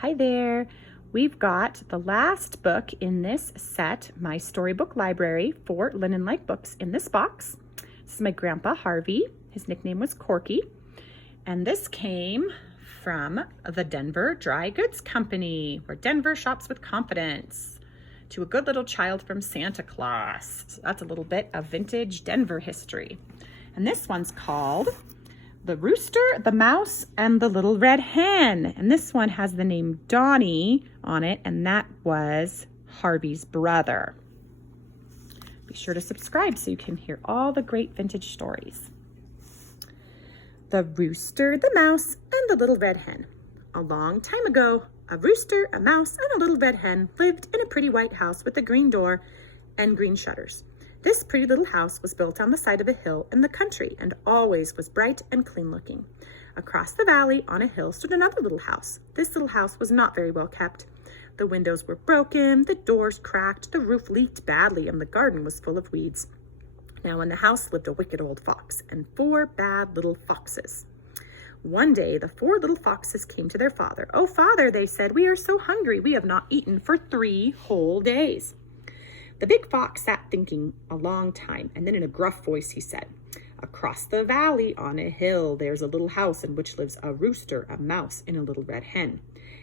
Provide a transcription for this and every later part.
Hi there. We've got the last book in this set, my storybook library for linen-like books, in this box. This is my grandpa Harvey. His nickname was Corky. And this came from the Denver Dry Goods Company, where Denver shops with confidence. To a good little child from Santa Claus. So that's a little bit of vintage Denver history. And this one's called The Rooster, the Mouse, and the Little Red Hen. And this one has the name Donnie on it, and that was Harvey's brother. Be sure to subscribe so you can hear all the great vintage stories. The Rooster, the Mouse, and the Little Red Hen. A long time ago, a rooster, a mouse, and a little red hen lived in a pretty white house with a green door and green shutters. This pretty little house was built on the side of a hill in the country and always was bright and clean looking. Across the valley on a hill stood another little house. This little house was not very well kept. The windows were broken, the doors cracked, the roof leaked badly, and the garden was full of weeds. Now in the house lived a wicked old fox and 4 bad little foxes. One day, the 4 little foxes came to their father. "Oh, father," they said, "we are so hungry. We have not eaten for 3 whole days." The big fox sat thinking a long time, and then in a gruff voice he said, "Across the valley on a hill, there's a little house in which lives a rooster, a mouse, and a little red hen.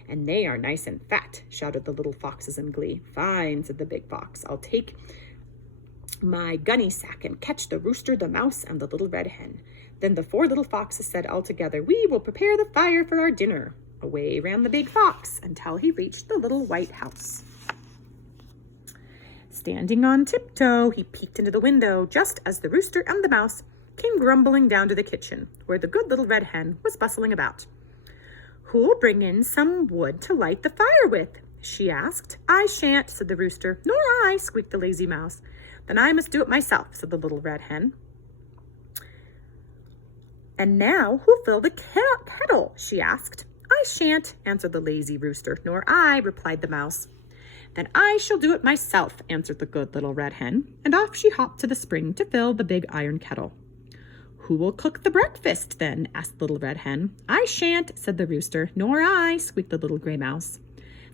And they are nice and fat," shouted the little foxes in glee. "Fine," said the big fox. "I'll take my gunny sack and catch the rooster, the mouse, and the little red hen." Then the 4 little foxes said all together, "We will prepare the fire for our dinner." Away ran the big fox until he reached the little white house. Standing on tiptoe, he peeked into the window just as the rooster and the mouse came grumbling down to the kitchen, where the good little red hen was bustling about. "Who'll bring in some wood to light the fire with?" she asked. "I shan't," said the rooster. "Nor I," squeaked the lazy mouse. "Then I must do it myself," said the little red hen. "And now, who'll fill the kettle?" she asked. "I shan't," answered the lazy rooster. "Nor I," replied the mouse. "Then I shall do it myself," answered the good little red hen, and off she hopped to the spring to fill the big iron kettle. "Who will cook the breakfast, then?" asked the little red hen. "I shan't," said the rooster. "Nor I," squeaked the little gray mouse.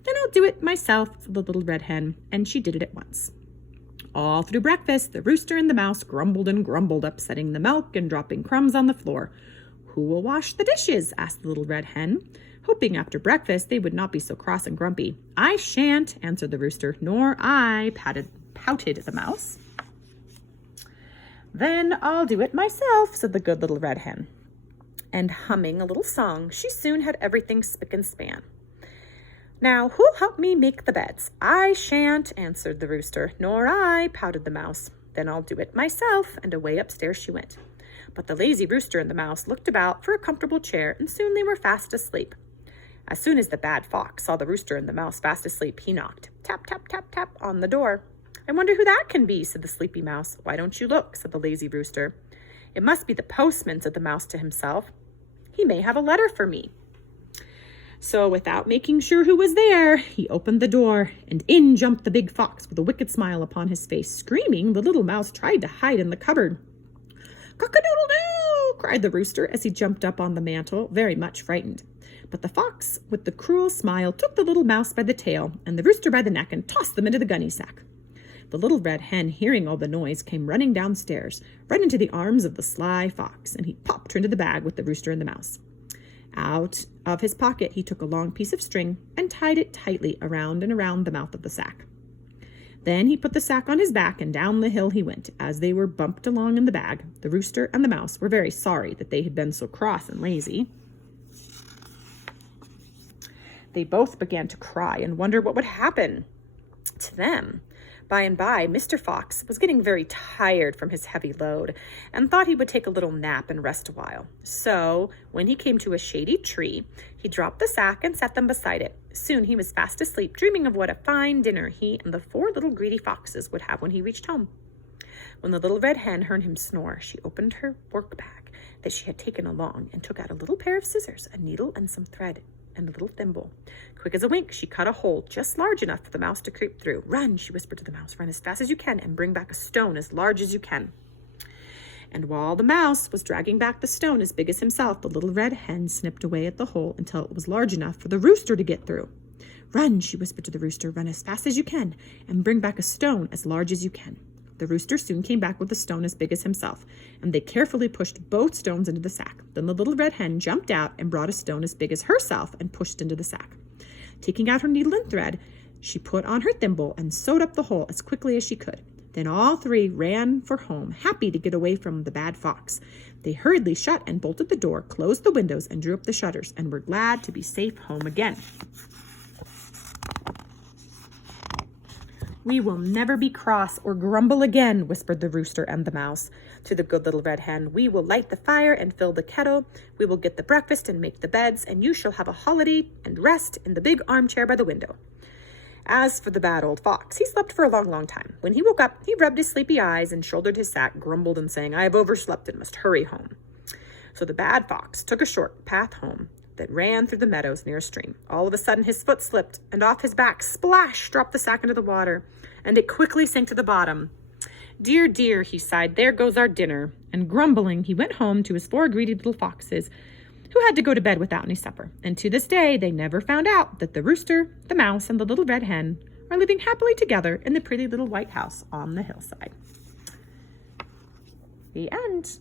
"Then I'll do it myself," said the little red hen, and she did it at once. All through breakfast, the rooster and the mouse grumbled and grumbled, upsetting the milk and dropping crumbs on the floor. "Who will wash the dishes?" asked the little red hen, hoping after breakfast they would not be so cross and grumpy. "I shan't," answered the rooster. "Nor I," pouted the mouse. "Then I'll do it myself," said the good little red hen. And humming a little song, she soon had everything spick and span. "Now, who'll help me make the beds?" "I shan't," answered the rooster. "Nor I," pouted the mouse. "Then I'll do it myself," and away upstairs she went. But the lazy rooster and the mouse looked about for a comfortable chair, and soon they were fast asleep. As soon as the bad fox saw the rooster and the mouse fast asleep, he knocked, tap, tap, tap, tap, on the door. "I wonder who that can be," said the sleepy mouse. "Why don't you look?" said the lazy rooster. "It must be the postman," said the mouse to himself. "He may have a letter for me." So without making sure who was there, he opened the door, and in jumped the big fox with a wicked smile upon his face. Screaming, the little mouse tried to hide in the cupboard. "Cock-a-doodle-doo!" cried the rooster as he jumped up on the mantel, very much frightened. But the fox, with the cruel smile, took the little mouse by the tail and the rooster by the neck and tossed them into the gunny sack. The little red hen, hearing all the noise, came running downstairs, right into the arms of the sly fox, and he popped her into the bag with the rooster and the mouse. Out of his pocket, he took a long piece of string and tied it tightly around and around the mouth of the sack. Then he put the sack on his back, and down the hill he went. As they were bumped along in the bag, the rooster and the mouse were very sorry that they had been so cross and lazy. They both began to cry and wonder what would happen to them. By and by, Mr. Fox was getting very tired from his heavy load and thought he would take a little nap and rest a while. So, when he came to a shady tree, he dropped the sack and set them beside it. Soon he was fast asleep, dreaming of what a fine dinner he and the 4 little greedy foxes would have when he reached home. When the little red hen heard him snore, she opened her work bag that she had taken along and took out a little pair of scissors, a needle, and some thread, and a little thimble. Quick as a wink, she cut a hole just large enough for the mouse to creep through. "Run," she whispered to the mouse. "Run as fast as you can and bring back a stone as large as you can." And while the mouse was dragging back the stone as big as himself, the little red hen snipped away at the hole until it was large enough for the rooster to get through. "Run," she whispered to the rooster, "run as fast as you can and bring back a stone as large as you can." The rooster soon came back with a stone as big as himself, and they carefully pushed both stones into the sack. Then the little red hen jumped out and brought a stone as big as herself and pushed into the sack. Taking out her needle and thread, she put on her thimble and sewed up the hole as quickly as she could. Then all three ran for home, happy to get away from the bad fox. They hurriedly shut and bolted the door, closed the windows, and drew up the shutters, and were glad to be safe home again. "We will never be cross or grumble again," whispered the rooster and the mouse to the good little red hen. "We will light the fire and fill the kettle. We will get the breakfast and make the beds, and you shall have a holiday and rest in the big armchair by the window." As for the bad old fox, he slept for a long, long time. When he woke up, he rubbed his sleepy eyes and shouldered his sack, grumbled and saying, "I have overslept and must hurry home." So the bad fox took a short path home that ran through the meadows near a stream. All of a sudden, his foot slipped, and off his back, splash, dropped the sack into the water, and it quickly sank to the bottom. "Dear, dear," he sighed, "there goes our dinner." And grumbling, he went home to his 4 greedy little foxes, who had to go to bed without any supper. And to this day, they never found out that the rooster, the mouse, and the little red hen are living happily together in the pretty little white house on the hillside. The end.